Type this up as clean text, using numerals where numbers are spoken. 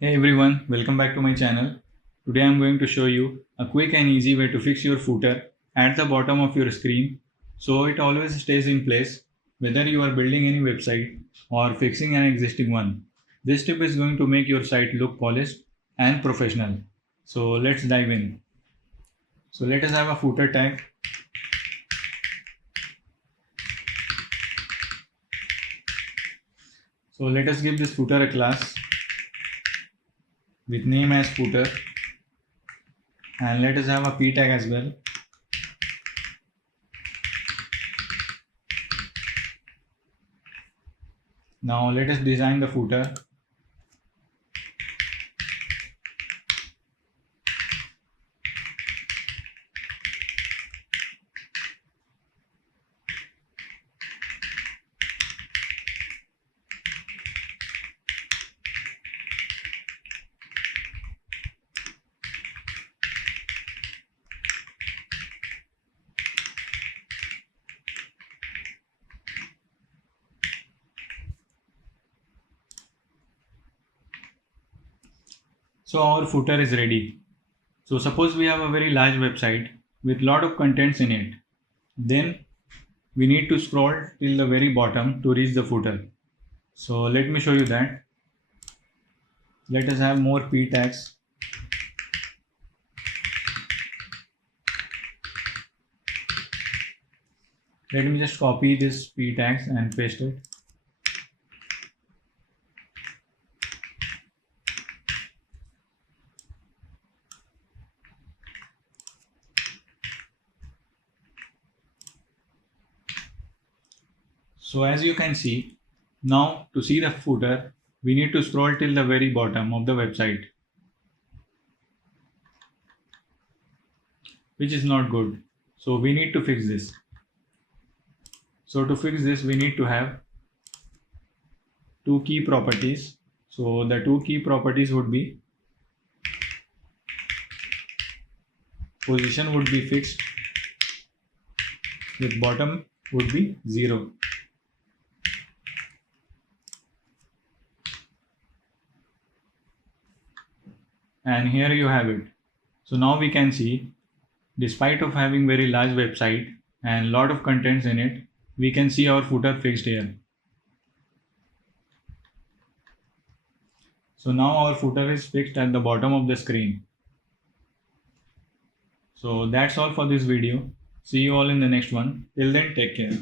Hey everyone, welcome back to my channel. Today I'm going to show you a quick and easy way to fix your footer at the bottom of your screen so it always stays in place whether you are building any website or fixing an existing one. This tip is going to make your site look polished and professional. So let's dive in. So let us have a footer tag. So let us give this footer a class with name as footer, and let us have a p tag as well. Now let us design the footer. So our footer is ready. So suppose we have a very large website with lot of contents in it. Then we need to scroll till the very bottom to reach the footer. So let me show you that. Let us have more p tags. Let me just copy this p tags and paste it. So as you can see, now to see the footer, we need to scroll till the very bottom of the website, which is not good. So we need to fix this. So to fix this, we need to have two key properties. So the two key properties would be position would be fixed with bottom would be 0. And here you have it. So now we can see, despite of having very large website and lot of contents in it, we can see our footer fixed here. So now our footer is fixed at the bottom of the screen. So that's all for this video. See you all in the next one. Till then, take care.